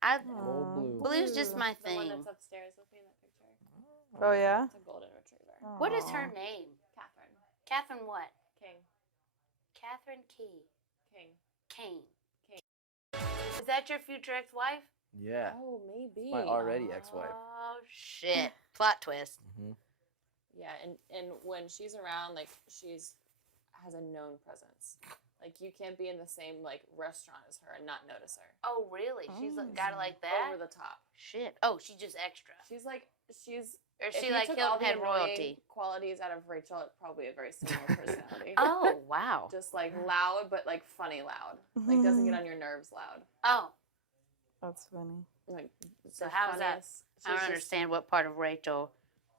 Old blue. Blue's just my The one thing. that's upstairs with me in that picture. Oh yeah. It's a golden retriever. What is Aw. her name? Catherine. Catherine what? King. Catherine Key. King. Kane. Kane. Is that your future ex-wife? Yeah. Oh, maybe. My already ex-wife. Oh shit! Plot twist. Yeah, and when she's around, like has a known presence. Like you can't be in the same like restaurant as her and not notice her. Oh really? She's got it like that? Over the top. Shit. Oh, she's just extra. She's like Or if she you like took all Hilton the had annoying royalty. qualities out of Rachel, it's probably a very similar personality. Oh wow. Just like loud, but like funny loud. Like doesn't get on your nerves loud. Oh, That's funny. Like so the how's that? funniest- I don't she's just- understand what part of Rachel.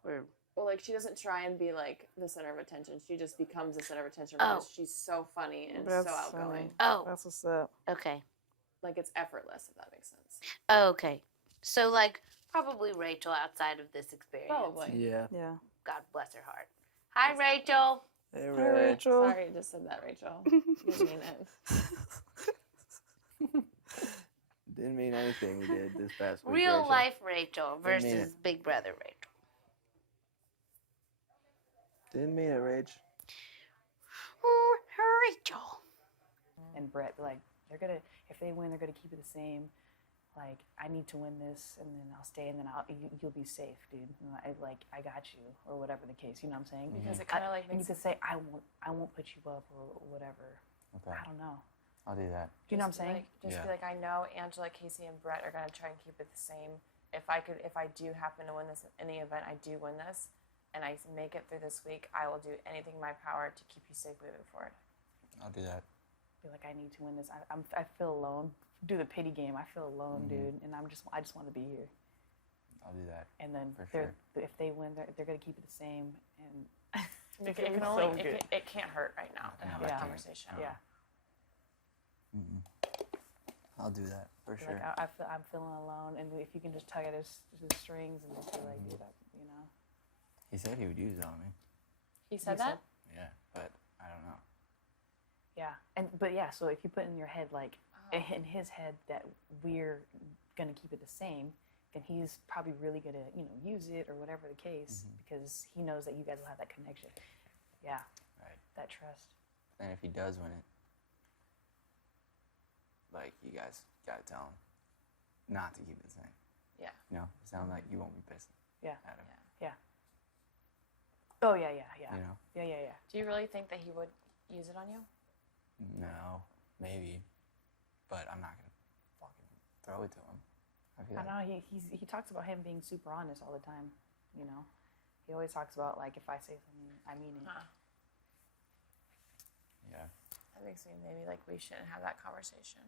We're Well, like she doesn't try and be like the center of attention. She just becomes the center of attention Oh. because she's so funny and That's so outgoing. oh That's what's up. okay. Like it's effortless, if that makes sense. Oh, okay. So like Probably Rachel outside of this experience. Probably. Yeah. Yeah. God bless her heart. Hi, Rachel. Hey, Hi, Rachel. Sorry, I just said that, Rachel. Didn't mean it. Didn't mean anything we did this past week. Real Rachel. life Rachel Didn't mean versus Big Brother Rachel. Didn't mean it, Rach. Rachel. And Brett, like, they're gonna, if they win, they're gonna keep it the same. Like, I need to win this, and then I'll stay, and then you'll be safe, dude. And I got you, or whatever the case. You know what I'm saying? Because it kind of like And you makes could say, I won't put you up, or whatever. Okay. I don't know. I'll do that. Do you know what I'm saying? Just Yeah. be like, I know Angela, Casey, and Brett are gonna try and keep it the same. If I do happen to win this in the event, I do win this, and I make it through this week, I will do anything in my power to keep you safe moving forward. I'll do that. Be like, I need to win this. I feel alone. Do the pity game. I feel alone, dude, and I just want to be here. I'll do that. And then For if they win, they're gonna keep it the same. And It It can was only so it, good. can, it can't hurt right now to have Yeah. that conversation. yeah, I'll do that for sure. like I'm feeling alone, and if you can just tug at his strings and just be like, dude, you know. He said he would use it on me. He said You that. Yeah, but I don't know. Yeah, but yeah, so if you put in your head like in his head that we're gonna keep it the same, then he's probably really gonna use it or whatever the case because he knows that you guys will have that connection. Yeah, Right. that trust. And if he does win it, like, you guys gotta tell him not to keep it the same. Yeah. You know, it sounds like you won't be pissed Yeah. at him. Yeah. Oh yeah. You know? Yeah. Do you really think that he would use it on you? No, maybe, but I'm not gonna fucking throw it to him. I feel I like, know he talks about him being super honest all the time. You know, he always talks about like if I say something, I mean it. Huh. yeah. That makes me maybe like we shouldn't have that conversation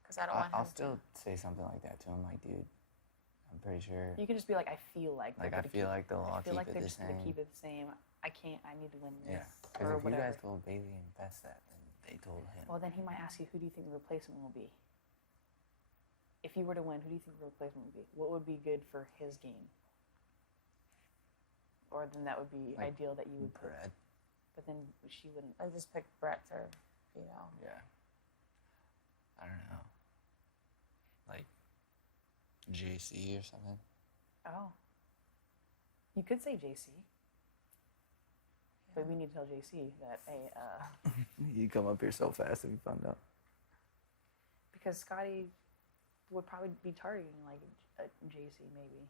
because I don't want him I'll to. still say something like that to him, like, dude, I'm pretty sure. You can just be like, I feel like. Like, they're I gonna feel keep- like they'll all I feel keep like it they're the just gonna same. keep it the same. I can't. I need to win this. Yeah, Or because if you whatever. guys told Bailey and Bess that, then they told him. Well, then he might ask you, who do you think the replacement will be? If you were to win, who do you think the replacement would be? What would be good for his game? Or then that would be Like, ideal that you would put. Brett. But then she wouldn't. I just picked Brett for, you know. Yeah. I don't know. Like, JC or something. Oh. You could say JC. But we need to tell JC that, hey, You come up here so fast if you found out. because Scotty would probably be targeting like JC maybe.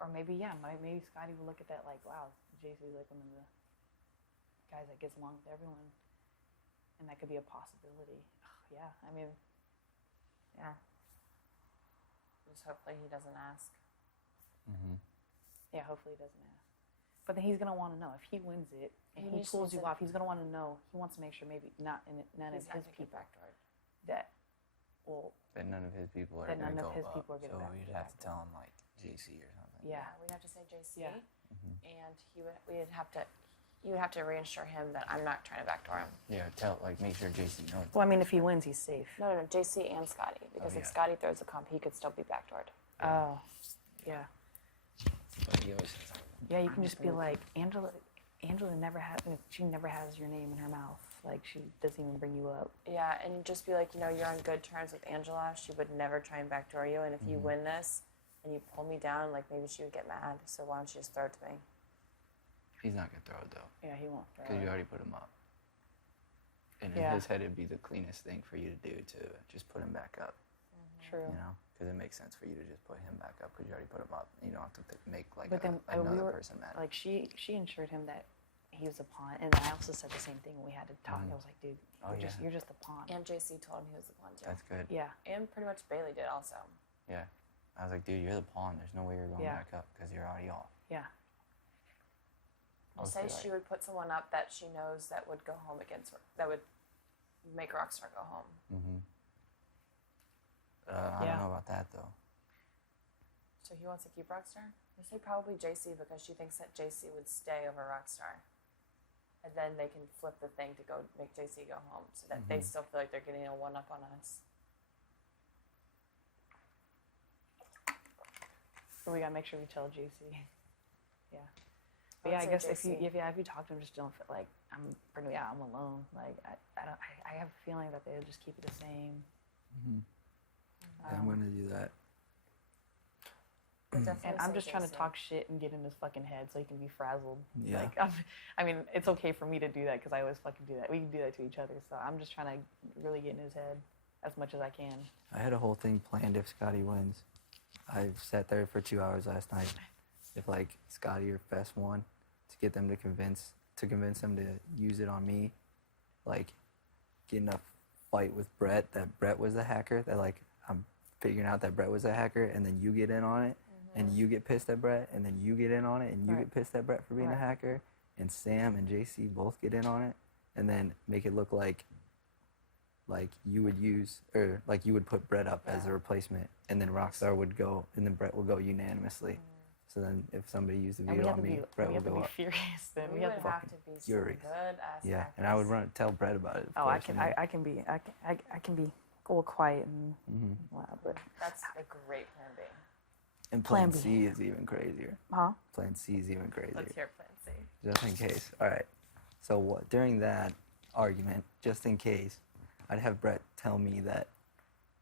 Or maybe, yeah, maybe Scotty will look at that like, wow, JC's like one of the guys that gets along with everyone. And that could be a possibility. Yeah, I mean, Yeah. Just hopefully he doesn't ask. yeah, hopefully he doesn't ask. But then he's going to want to know. If he wins it and He he just pulls needs you to- off, he's going to want to know. He wants to make sure maybe none He's of not his gonna get people backdoored. that will, That none of his people are That gonna none go of his up. people are gonna so back- we'd have to tell him, like, JC or something. yeah. We'd have to say JC, Yeah. and we'd have to. You would have to reassure him that I'm not trying to backdoor him. Yeah, make sure JC knows. Well, I mean, if he wins, he's safe. No, JC and Scotty, because if yeah. Scotty throws the comp, he could still be backdoored. Oh, yeah. But he always says, Yeah, you can just be like, Angela never has, she never has your name in her mouth. Like, she doesn't even bring you up. Yeah, and just be like, you're on good terms with Angela. She would never try and backdoor you, and if you win this and you pull me down, like maybe she would get mad. So why don't you just throw it to me? he's not gonna throw it though, Yeah, he won't. throw because you it. already put him up. And Yeah. in his head, it'd be the cleanest thing for you to do to just put him back up. True. You know, because it makes sense for you to just put him back up because you already put him up. You don't have to make like But then another person mad. like, she assured him that he was a pawn, and I also said the same thing when we had to talk. I was like, dude, Oh, you're just a pawn. And JC told him he was the pawn too. That's good. Yeah, And pretty much Bailey did also. Yeah. I was like, dude, you're the pawn. There's no way you're going Yeah. back up because you're already off. yeah. We'll Mostly, say she would put someone up that she knows that would go home against her, that would make Rockstar go home. I Yeah. don't know about that though. So he wants to keep Rockstar? I say probably JC because she thinks that JC would stay over Rockstar. And then they can flip the thing to go make JC go home so that they still feel like they're getting a one up on us. But we gotta make sure we tell JC. Yeah. But I yeah, I would guess say if you JC. if you talk to them, just don't feel like I'm alone. Like I have a feeling that they'll just keep it the same. Yeah, I'm gonna do that. And I'm just trying to talk shit and get in his fucking head so he can be frazzled. Yeah. Like, I mean, it's okay for me to do that because I always fucking do that. We can do that to each other. So I'm just trying to really get in his head as much as I can. I had a whole thing planned if Scotty wins. I sat there for 2 hours last night. If like Scotty or Fess won, to get them to convince them to use it on me, like get in a fight with Brett that Brett was the hacker. That like I'm figuring out that Brett was the hacker, and then you get in on it, and you get pissed at Brett, and then you get in on it, and you get pissed at Brett for being a hacker, and Sam and JC both get in on it, and then make it look like you would use, or like you would put Brett up as a replacement, and then Rockstar would go, and then Brett will go unanimously. So then if somebody used the And we veto have on to me, be, Brett we will have to go be up. furious then. We We would have to have to be some furious. good ass Yeah, and I would tell Brett about it. Of Oh, I course, can, and then- I can be, I can be all quiet and loud, but That's a great plan B. and Plan Plan B. C is even crazier. huh? Plan C is even crazier. Let's hear plan C. Just in case. All right. So what? During that argument, just in case, I'd have Brett tell me that,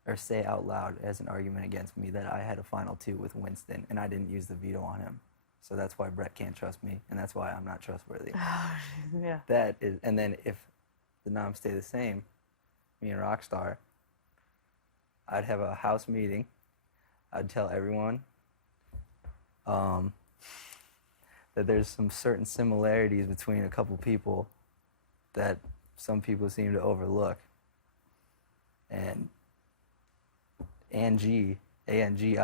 or say out loud as an argument against me that I had a final 2 with Winston and I didn't use the veto on him. So that's why Brett can't trust me, and that's why I'm not trustworthy. Yeah. That is, and then if the noms stay the same, me and Rockstar, I'd have a house meeting. I'd tell everyone that there's some certain similarities between a couple people that some people seem to overlook. And Angie, Angie,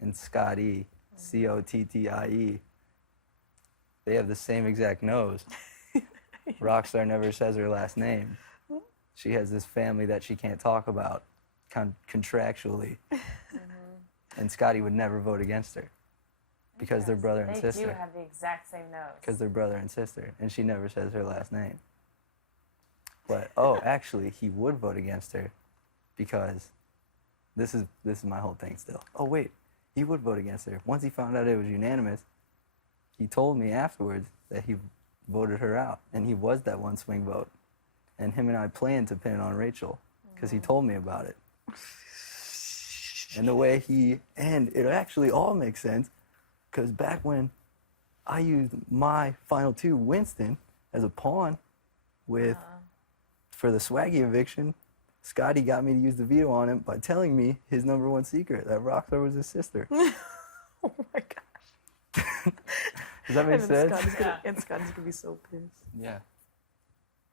and Scotty, Cottie, they have the same exact nose. Rockstar never says her last name. She has this family that she can't talk about contractually. And Scotty would never vote against her because they're brother and They sister. do have the exact same nose. Because they're brother and sister, and she never says her last name. But oh, actually, he would vote against her because this is my whole thing still. Oh wait, he would vote against her. Once he found out it was unanimous, he told me afterwards that he voted her out, and he was that one swing vote. And him and I planned to pin it on Rachel because he told me about it. And the way and it actually all makes sense because back when I used my final 2, Winston, as a pawn for the Swaggy eviction, Scotty got me to use the veto on him by telling me his #1 secret, that Rockstar was his sister. Oh my gosh. Does that make And sense? Scotty's gonna be so pissed. Yeah.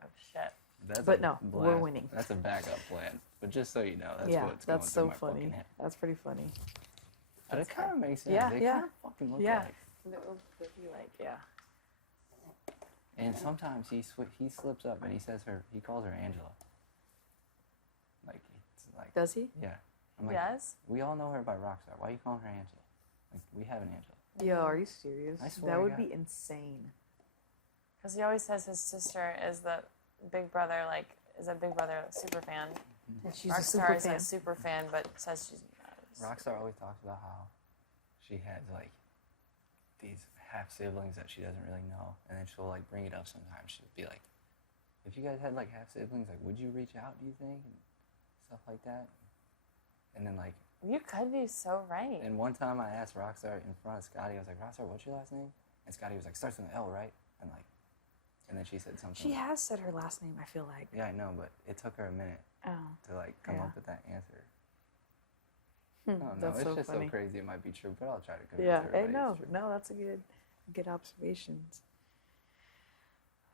Oh shit. But no, we're winning. That's a backup plan. But just so you know, that's Yeah, what's that's going so through my fucking funny. head. That's pretty funny. But it kind of makes sense. Yeah, They yeah. kind of fucking look Yeah. like. They'll be like, yeah. And sometimes he slips up and he calls her Angela. Like it's like. Does he? Yeah. I'm like, Yes? we all know her by Rockstar. Why are you calling her Angela? Like we have an Angela. Yo, are you serious? I swear That to would God. be insane. Because he always says his sister is the Big Brother, is a Big Brother super fan. And she's a Rockstar super is fan. a super fan, but says she's not. Rockstar always talks about how she has like these half siblings that she doesn't really know, and then she'll like bring it up sometimes. She'll be like, "If you guys had like half siblings, like would you reach out? Do you think?" And stuff like that. And then like, You could be so right. and one time I asked Rockstar in front of Scotty, I was like, "Rockstar, what's your last name?" And Scotty was like, "Starts with an L, right?" And then she said something. She like, has said her last name, I feel like. Yeah, I know, but it took her a minute Oh. to like come Yeah. up with that answer. I don't know. That's It's so just funny. so crazy. It might be true, but I'll try to convince Yeah. everybody Hey, no, it's true. no, that's a good observations.